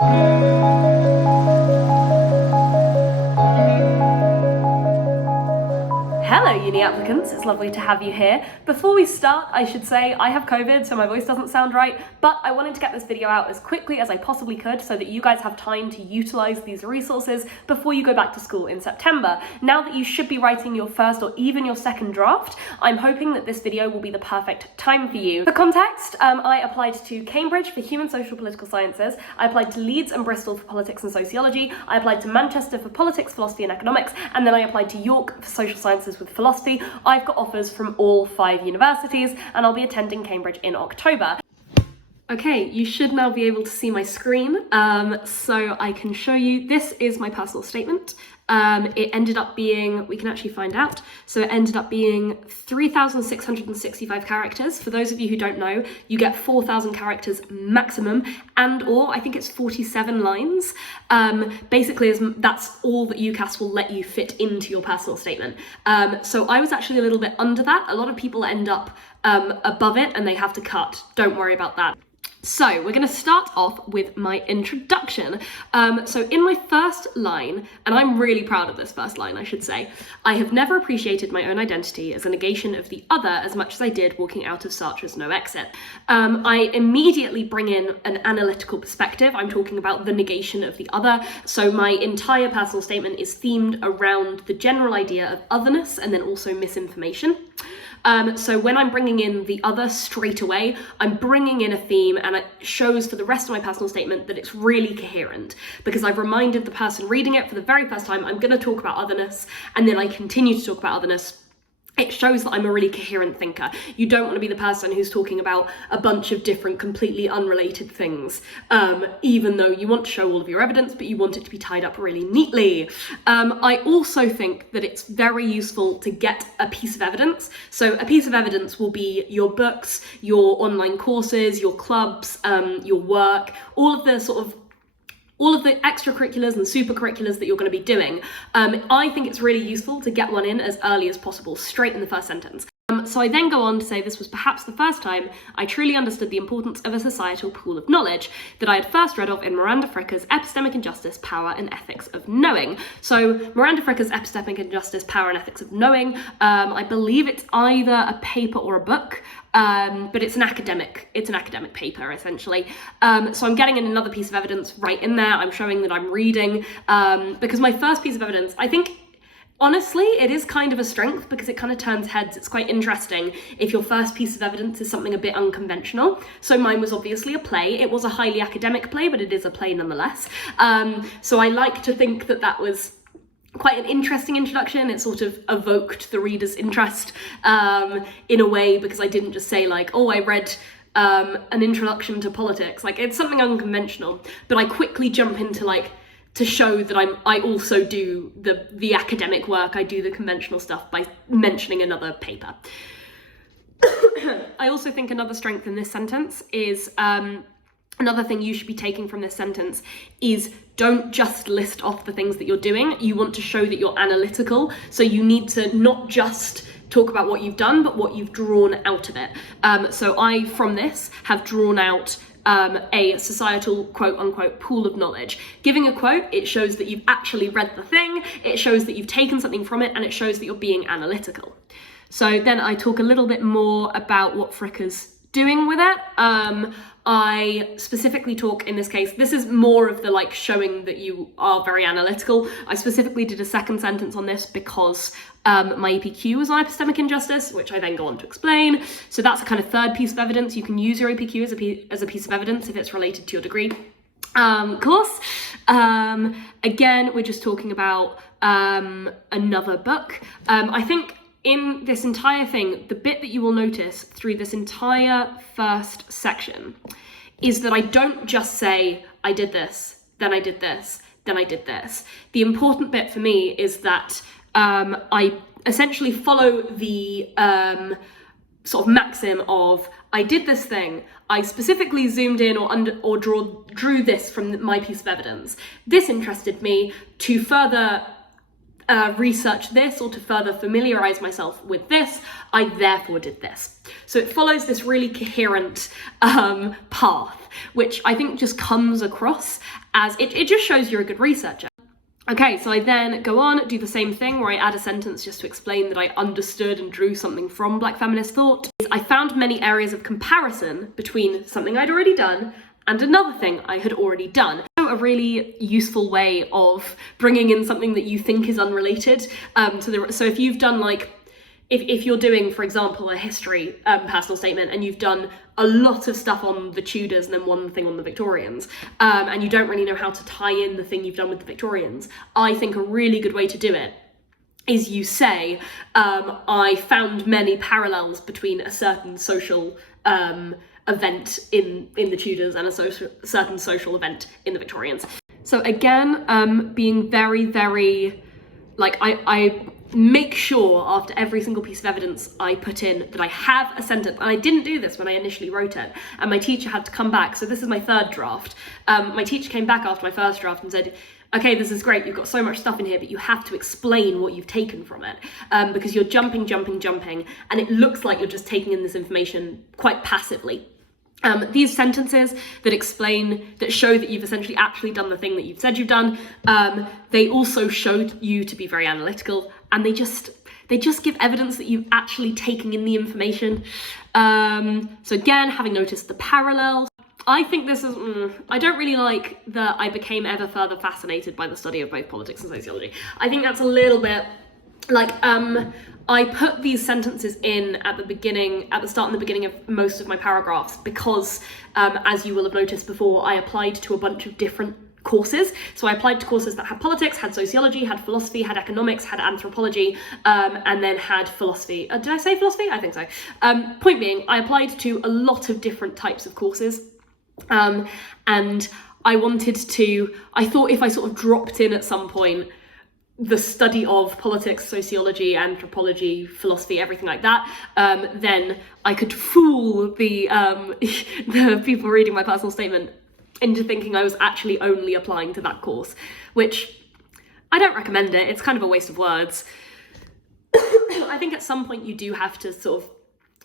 Hello uni applicants, it's lovely to have you here. Before we start, I should say I have COVID, so my voice doesn't sound right, but I wanted to get this video out as quickly as I possibly could so that you guys have time to utilise these resources before you go back to school in September. Now that you should be writing your first or even your second draft, I'm hoping that this video will be the perfect time for you. For context, I applied to Cambridge for Human Social Political Sciences, I applied to Leeds and Bristol for Politics and Sociology, I applied to Manchester for Politics, Philosophy and Economics, and then I applied to York for Social Sciences with philosophy. I've got offers from all 5 universities and I'll be attending Cambridge in October. Okay, you should now be able to see my screen, so I can show you. This is my personal statement. It ended up being, we can actually find out, so it ended up being 3,665 characters. For those of you who don't know, you get 4,000 characters maximum, and or I think it's 47 lines. Basically, that's all that UCAS will let you fit into your personal statement. So I was actually a little bit under that. A lot of people end up above it and they have to cut. Don't worry about that. So we're going to start off with my introduction. So in my first line, and I'm really proud of this first line, I should say, I have never appreciated my own identity as a negation of the other as much as I did walking out of Sartre's No Exit. I immediately bring in an analytical perspective. I'm talking about the negation of the other. So my entire personal statement is themed around the general idea of otherness and then also misinformation. So when I'm bringing in the other straight away, I'm bringing in a theme, and it shows for the rest of my personal statement that it's really coherent because I've reminded the person reading it for the very first time, I'm going to talk about otherness, and then I continue to talk about otherness. It shows that I'm a really coherent thinker. You don't want to be the person who's talking about a bunch of different, completely unrelated things, even though you want to show all of your evidence, but you want it to be tied up really neatly. I also think that it's very useful to get a piece of evidence. So a piece of evidence will be your books, your online courses, your clubs, your work, all of the extracurriculars and supercurriculars that you're going to be doing. I think it's really useful to get one in as early as possible, straight in the first sentence. So I then go on to say this was perhaps the first time I truly understood the importance of a societal pool of knowledge that I had first read of in Miranda Fricker's Epistemic Injustice, Power and Ethics of Knowing. So Miranda Fricker's Epistemic Injustice, Power and Ethics of Knowing, I believe it's either a paper or a book, but it's an academic paper essentially. So I'm getting in another piece of evidence right in there. I'm showing that I'm reading, because my first piece of evidence, I think, honestly, it is kind of a strength because it kind of turns heads. It's quite interesting if your first piece of evidence is something a bit unconventional. So mine was obviously a play. It was a highly academic play, but it is a play nonetheless. So I like to think that that was quite an interesting introduction. It sort of evoked the reader's interest in a way, because I didn't just say like, oh, I read an introduction to politics. Like, it's something unconventional, but I quickly jump into like, to show that I also do the academic work, I do the conventional stuff by mentioning another paper. I also think another strength in this sentence is, another thing you should be taking from this sentence is don't just list off the things that you're doing. You want to show that you're analytical, so you need to not just talk about what you've done, but what you've drawn out of it. So I, from this, have drawn out a societal quote-unquote pool of knowledge. Giving a quote, it shows that you've actually read the thing, it shows that you've taken something from it, and it shows that you're being analytical. So then I talk a little bit more about what Fricker's doing with it. I specifically talk, in this case, this is more of the like showing that you are very analytical. I specifically did a second sentence on this because my APQ was on epistemic injustice, which I then go on to explain. So that's a kind of third piece of evidence. You can use your APQ as a piece of evidence if it's related to your degree course. Again, we're just talking about another book. I think in this entire thing, the bit that you will notice through this entire first section is that I don't just say, I did this, then I did this, then I did this. The important bit for me is that I essentially follow the sort of maxim of, I did this thing, I specifically zoomed in or drew this from my piece of evidence. This interested me to further research this or to further familiarize myself with this, I therefore did this. So it follows this really coherent path, which I think just comes across as, it just shows you're a good researcher. Okay, so I then go on, do the same thing where I add a sentence just to explain that I understood and drew something from Black feminist thought. I found many areas of comparison between something I'd already done and another thing I had already done. A really useful way of bringing in something that you think is unrelated so if you've done like, if you're doing, for example, a history personal statement and you've done a lot of stuff on the Tudors and then one thing on the Victorians, and you don't really know how to tie in the thing you've done with the Victorians, I think a really good way to do it is you say, I found many parallels between a certain social event in the Tudors and a certain social event in the Victorians. So again, being very, very, like, I make sure after every single piece of evidence I put in that I have a sentence, and I didn't do this when I initially wrote it, and my teacher had to come back, so this is my third draft. My teacher came back after my first draft and said, okay, this is great, you've got so much stuff in here, but you have to explain what you've taken from it, because you're jumping, and it looks like you're just taking in this information quite passively. These sentences that explain, that show that you've essentially actually done the thing that you've said you've done, they also show you to be very analytical, and they just give evidence that you've actually taken in the information. So again, having noticed the parallels, I think this is, I don't really like that I became ever further fascinated by the study of both politics and sociology. I think that's a little bit like, I put these sentences in at the start and the beginning of most of my paragraphs because, as you will have noticed before, I applied to a bunch of different courses. So I applied to courses that had politics, had sociology, had philosophy, had economics, had anthropology, and then had philosophy. Did I say philosophy? I think so. Point being, I applied to a lot of different types of courses, and I thought if I sort of dropped in at some point the study of politics, sociology, anthropology, philosophy, everything like that, then I could fool the people reading my personal statement into thinking I was actually only applying to that course, which I don't recommend it. It's kind of a waste of words. I think at some point you do have to sort of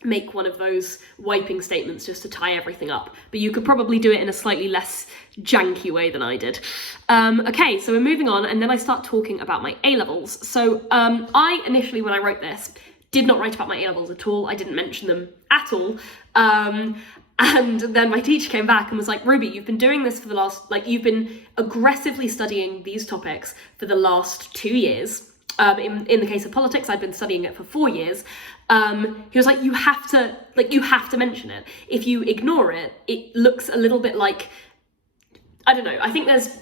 make one of those wiping statements just to tie everything up, but you could probably do it in a slightly less janky way than I did. Okay, so we're moving on, and then I start talking about my A-levels. So I initially, when I wrote this, did not write about my A-levels at all. I didn't mention them at all. And then my teacher came back and was like, Ruby, you've been doing this for the last, you've been aggressively studying these topics for the last 2 years. In the case of politics, I'd been studying it for 4 years. He was like, you have to mention it. If you ignore it, it looks a little bit like, I don't know, I think there's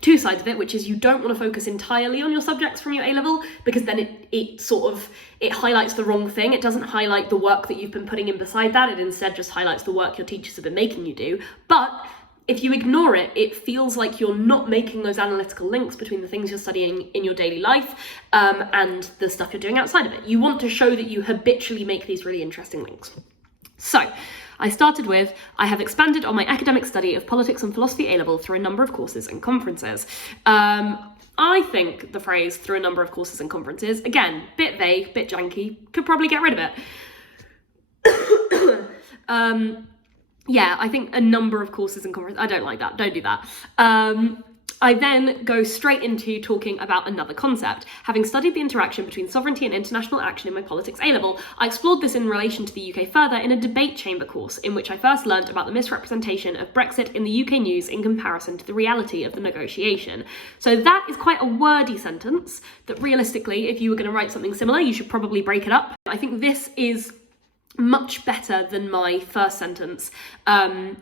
two sides of it, which is you don't want to focus entirely on your subjects from your A-level, because then it highlights the wrong thing. It doesn't highlight the work that you've been putting in beside that. It instead just highlights the work your teachers have been making you do. But if you ignore it, it feels like you're not making those analytical links between the things you're studying in your daily life and the stuff you're doing outside of it. You want to show that you habitually make these really interesting links. So I started with, I have expanded on my academic study of politics and philosophy A-level through a number of courses and conferences. I think the phrase through a number of courses and conferences, again, bit vague, bit janky, could probably get rid of it. Yeah, I think a number of courses and conferences, I don't like that, don't do that. I then go straight into talking about another concept. Having studied the interaction between sovereignty and international action in my politics A-level, I explored this in relation to the UK further in a debate chamber course, in which I first learnt about the misrepresentation of Brexit in the UK news in comparison to the reality of the negotiation. So that is quite a wordy sentence that realistically, if you were going to write something similar, you should probably break it up. I think this is much better than my first sentence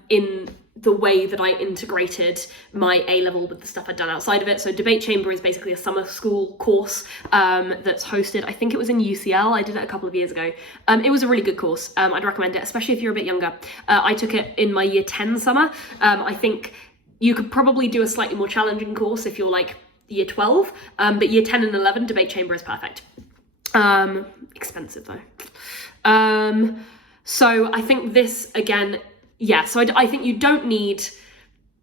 in the way that I integrated my A-level with the stuff I'd done outside of it. So Debate Chamber is basically a summer school course that's hosted, I think it was in UCL, I did it a couple of years ago. It was a really good course, I'd recommend it, especially if you're a bit younger. I took it in my year 10 summer. I think you could probably do a slightly more challenging course if you're like year 12, but year 10 and 11, Debate Chamber is perfect. Expensive though. So I think this, again, yeah, so I think you don't need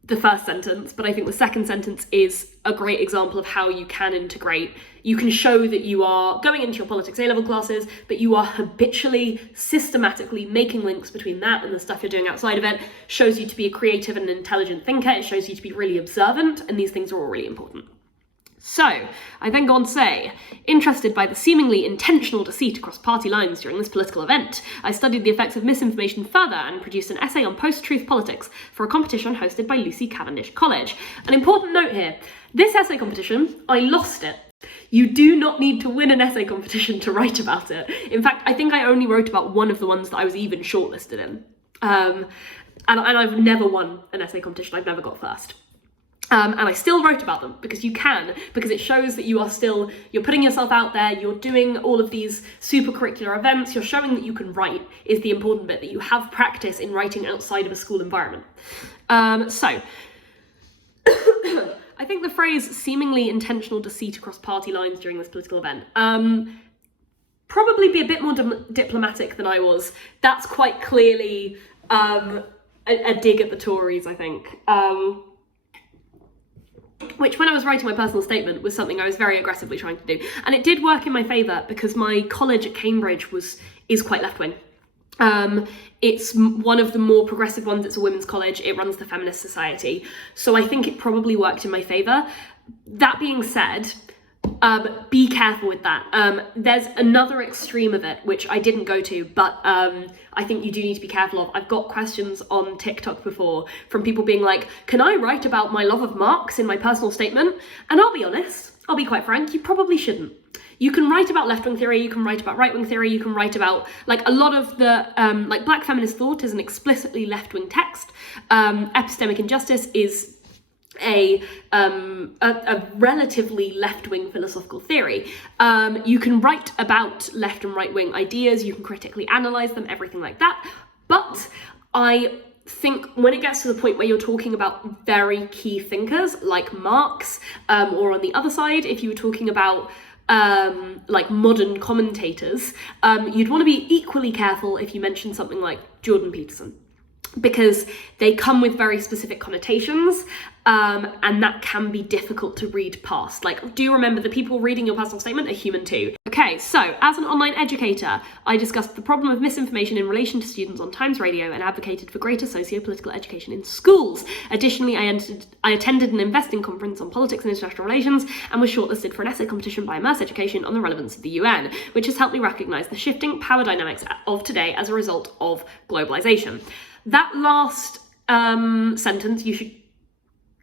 the first sentence, but I think the second sentence is a great example of how you can integrate. You can show that you are going into your politics A-level classes, but you are habitually, systematically making links between that and the stuff you're doing outside of it. Shows you to be a creative and intelligent thinker. It shows you to be really observant, and these things are all really important. So, I then go on to say, interested by the seemingly intentional deceit across party lines during this political event, I studied the effects of misinformation further and produced an essay on post-truth politics for a competition hosted by Lucy Cavendish College. An important note here, this essay competition, I lost it. You do not need to win an essay competition to write about it. In fact, I think I only wrote about one of the ones that I was even shortlisted in. And I've never won an essay competition, I've never got first. And I still wrote about them because you can, because it shows that you're putting yourself out there, you're doing all of these super curricular events, you're showing that you can write is the important bit, that you have practice in writing outside of a school environment. So, I think the phrase seemingly intentional deceit across party lines during this political event, probably be a bit more diplomatic than I was. That's quite clearly a dig at the Tories, I think. Which, when I was writing my personal statement, was something I was very aggressively trying to do. And it did work in my favour because my college at Cambridge is quite left-wing. It's one of the more progressive ones. It's a women's college. It runs the Feminist Society. So I think it probably worked in my favour. That being said, be careful with that. There's another extreme of it, which I didn't go to, but I think you do need to be careful of. I've got questions on TikTok before from people being like, can I write about my love of Marx in my personal statement? And I'll be honest, I'll be quite frank, you probably shouldn't. You can write about left-wing theory, you can write about right-wing theory, you can write about, like, a lot of the, like, Black feminist thought is an explicitly left-wing text. Epistemic injustice is a relatively left-wing philosophical theory. You can write about left and right-wing ideas, you can critically analyse them, everything like that, but I think when it gets to the point where you're talking about very key thinkers like Marx, or on the other side, if you were talking about like modern commentators, you'd want to be equally careful if you mention something like Jordan Peterson, because they come with very specific connotations, and that can be difficult to read past. Like, do remember the people reading your personal statement are human too. Okay, so as an online educator, I discussed the problem of misinformation in relation to students on Times Radio and advocated for greater socio-political education in schools. Additionally, I attended an investing conference on politics and international relations and was shortlisted for an essay competition by Immerse Education on the relevance of the UN, which has helped me recognise the shifting power dynamics of today as a result of globalisation. That last sentence, you should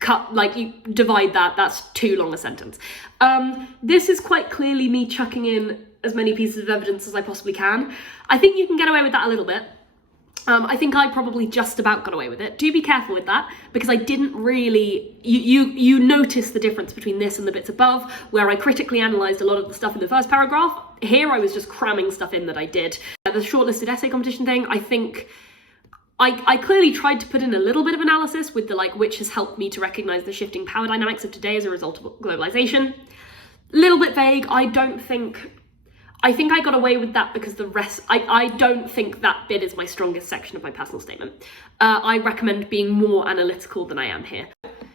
cut, like, you divide that, that's too long a sentence. This is quite clearly me chucking in as many pieces of evidence as I possibly can. I think you can get away with that a little bit. I think I probably just about got away with it. Do be careful with that, because I didn't really, you notice the difference between this and the bits above, where I critically analysed a lot of the stuff in the first paragraph. Here I was just cramming stuff in that I did. The shortlisted essay competition thing, I think, I clearly tried to put in a little bit of analysis with the, like, which has helped me to recognise the shifting power dynamics of today as a result of globalisation. Little bit vague. I think I got away with that because the rest, I don't think that bit is my strongest section of my personal statement. I recommend being more analytical than I am here.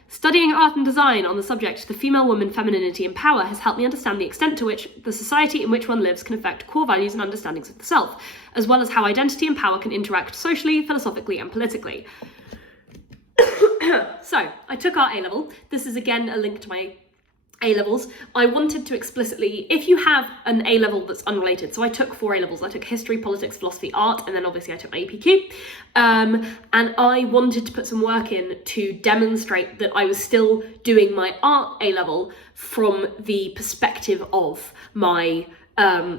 Studying art and design on the subject the female woman, femininity and power has helped me understand the extent to which the society in which one lives can affect core values and understandings of the self, as well as how identity and power can interact socially, philosophically and politically. So, I took art A-level. This is again a link to my A-levels. I wanted to explicitly, if you have an A-level that's unrelated, so I took 4 A-levels. I took history, politics, philosophy, art, and then obviously I took my APQ. And I wanted to put some work in to demonstrate that I was still doing my art A-level from the perspective of my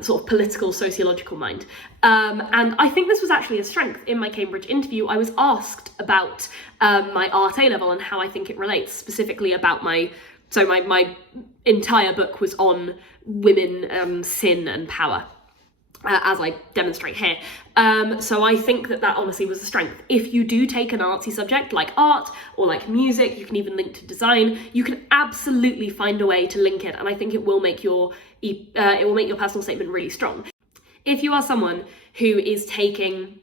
sort of political, sociological mind. And I think this was actually a strength. In my Cambridge interview, I was asked about my art A-level and how I think it relates, specifically about my entire book was on women, sin and power, as I demonstrate here. So I think that honestly was a strength. If you do take an artsy subject like art or like music, you can even link to design, you can absolutely find a way to link it, and I think it will make your personal statement really strong. If you are someone who is taking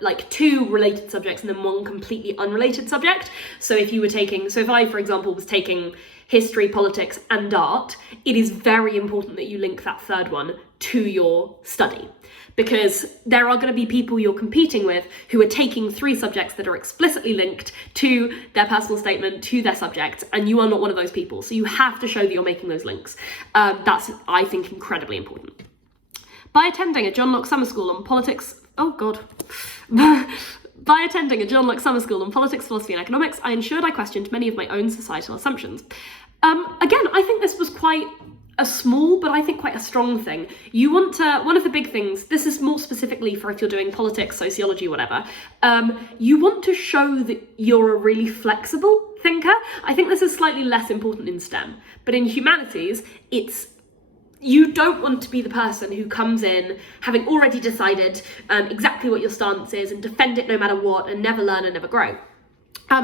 like 2 related subjects and then 1 completely unrelated subject. So if I, for example, was taking history, politics, and art, it is very important that you link that third one to your study, because there are going to be people you're competing with who are taking 3 subjects that are explicitly linked to their personal statement, to their subject, and you are not one of those people. So you have to show that you're making those links. That's, I think, incredibly important. By attending a John Locke summer school on politics, By attending a John Locke summer school on politics, philosophy, and economics, I ensured I questioned many of my own societal assumptions. Again, I think this was quite a small, but I think quite a strong thing. You want to, one of the big things, this is more specifically for if you're doing politics, sociology, whatever, you want to show that you're a really flexible thinker. I think this is slightly less important in STEM, but in humanities, you don't want to be the person who comes in having already decided exactly what your stance is and defend it no matter what and never learn and never grow.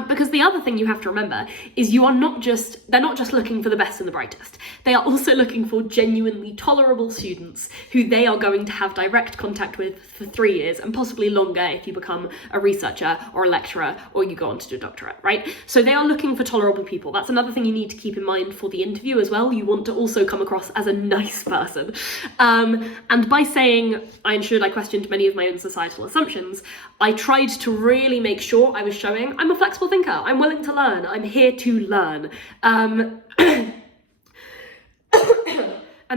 Because the other thing you have to remember is they're not just looking for the best and the brightest. They are also looking for genuinely tolerable students who they are going to have direct contact with for 3 years and possibly longer if you become a researcher or a lecturer or you go on to do a doctorate, right? So they are looking for tolerable people. That's another thing you need to keep in mind for the interview as well. You want to also come across as a nice person. And by saying, I questioned many of my own societal assumptions, I tried to really make sure I was showing I'm a flexible thinker, I'm willing to learn, I'm here to learn. And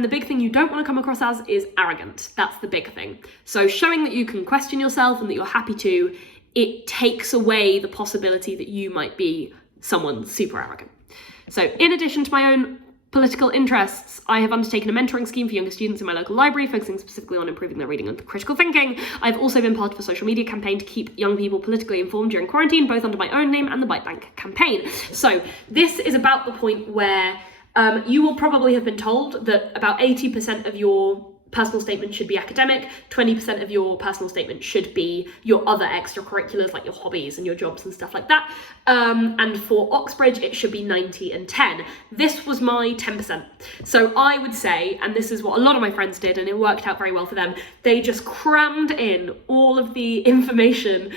the big thing you don't want to come across as is arrogant. That's the big thing. So showing that you can question yourself and that you're happy to, it takes away the possibility that you might be someone super arrogant. So in addition to my own political interests, I have undertaken a mentoring scheme for younger students in my local library, focusing specifically on improving their reading and critical thinking. I've also been part of a social media campaign to keep young people politically informed during quarantine, both under my own name and the Bite Bank campaign. So this is about the point where you will probably have been told that about 80% of your personal statement should be academic, 20% of your personal statement should be your other extracurriculars like your hobbies and your jobs and stuff like that. And for Oxbridge, it should be 90 and 10. This was my 10%. So I would say, and this is what a lot of my friends did, and it worked out very well for them, they just crammed in all of the information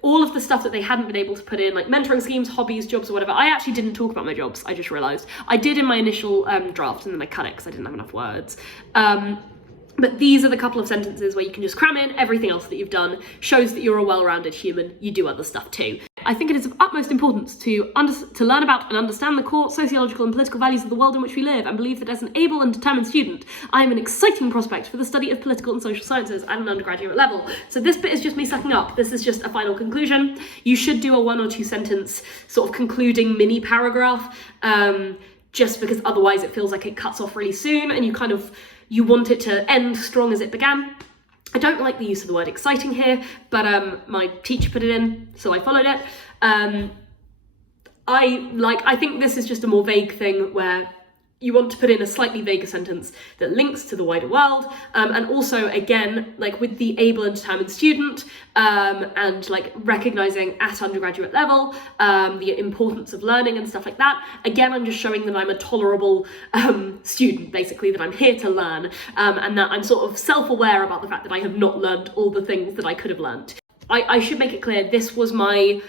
all of the stuff that they hadn't been able to put in, like mentoring schemes, hobbies, jobs, or whatever. I actually didn't talk about my jobs, I just realised. I did in my initial draft, and then I cut it because I didn't have enough words. But these are the couple of sentences where you can just cram in everything else that you've done, shows that you're a well-rounded human, you do other stuff too. I think it is of utmost importance to learn about and understand the core sociological and political values of the world in which we live, and believe that as an able and determined student, I am an exciting prospect for the study of political and social sciences at an undergraduate level. So this bit is just me sucking up. This is just a final conclusion. You should do a 1 or 2 sentence sort of concluding mini paragraph, just because otherwise it feels like it cuts off really soon and you want it to end strong as it began. I don't like the use of the word exciting here, but my teacher put it in, so I followed it. I think this is just a more vague thing where you want to put in a slightly vaguer sentence that links to the wider world, and also, again, like with the able and determined student, and like recognizing at undergraduate level the importance of learning and stuff like that. Again, I'm just showing that I'm a tolerable student, basically, that I'm here to learn, and that I'm sort of self-aware about the fact that I have not learned all the things that I could have learned. I should make it clear, this was my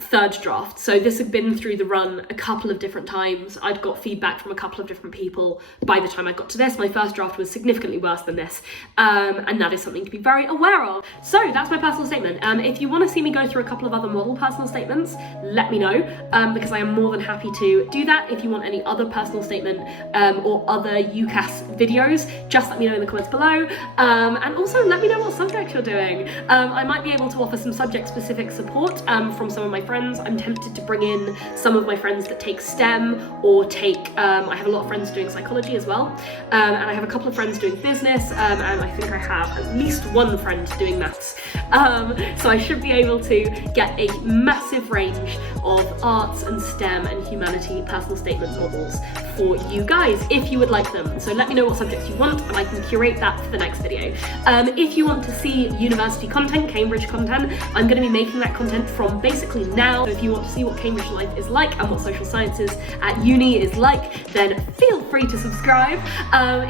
3rd draft, so this had been through the run a couple of different times. I'd got feedback from a couple of different people by the time I got to this. My 1st draft was significantly worse than this, and that is something to be very aware of. So that's my personal statement. If you want to see me go through a couple of other model personal statements, let me know, because I am more than happy to do that. If you want any other personal statement or other UCAS videos, just let me know in the comments below, and also let me know what subject you're doing. I might be able to offer some subject-specific support from some of my friends. I'm tempted to bring in some of my friends that take STEM or I have a lot of friends doing psychology as well, and I have a couple of friends doing business, and I think I have at least 1 friend doing maths. So I should be able to get a massive range of arts and STEM and humanity personal statement models for you guys if you would like them. So let me know what subjects you want and I can curate that for the next video. If you want to see university content, Cambridge content, I'm going to be making that content from basically now. So if you want to see what Cambridge life is like and what social sciences at uni is like, then feel free to subscribe.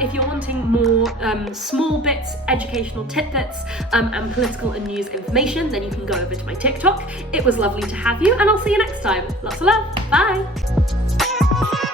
If you're wanting more small bits, educational tidbits, and political and news information, then you can go over to my TikTok. It was lovely to have you, and I'll see you next time. Lots of love. Bye.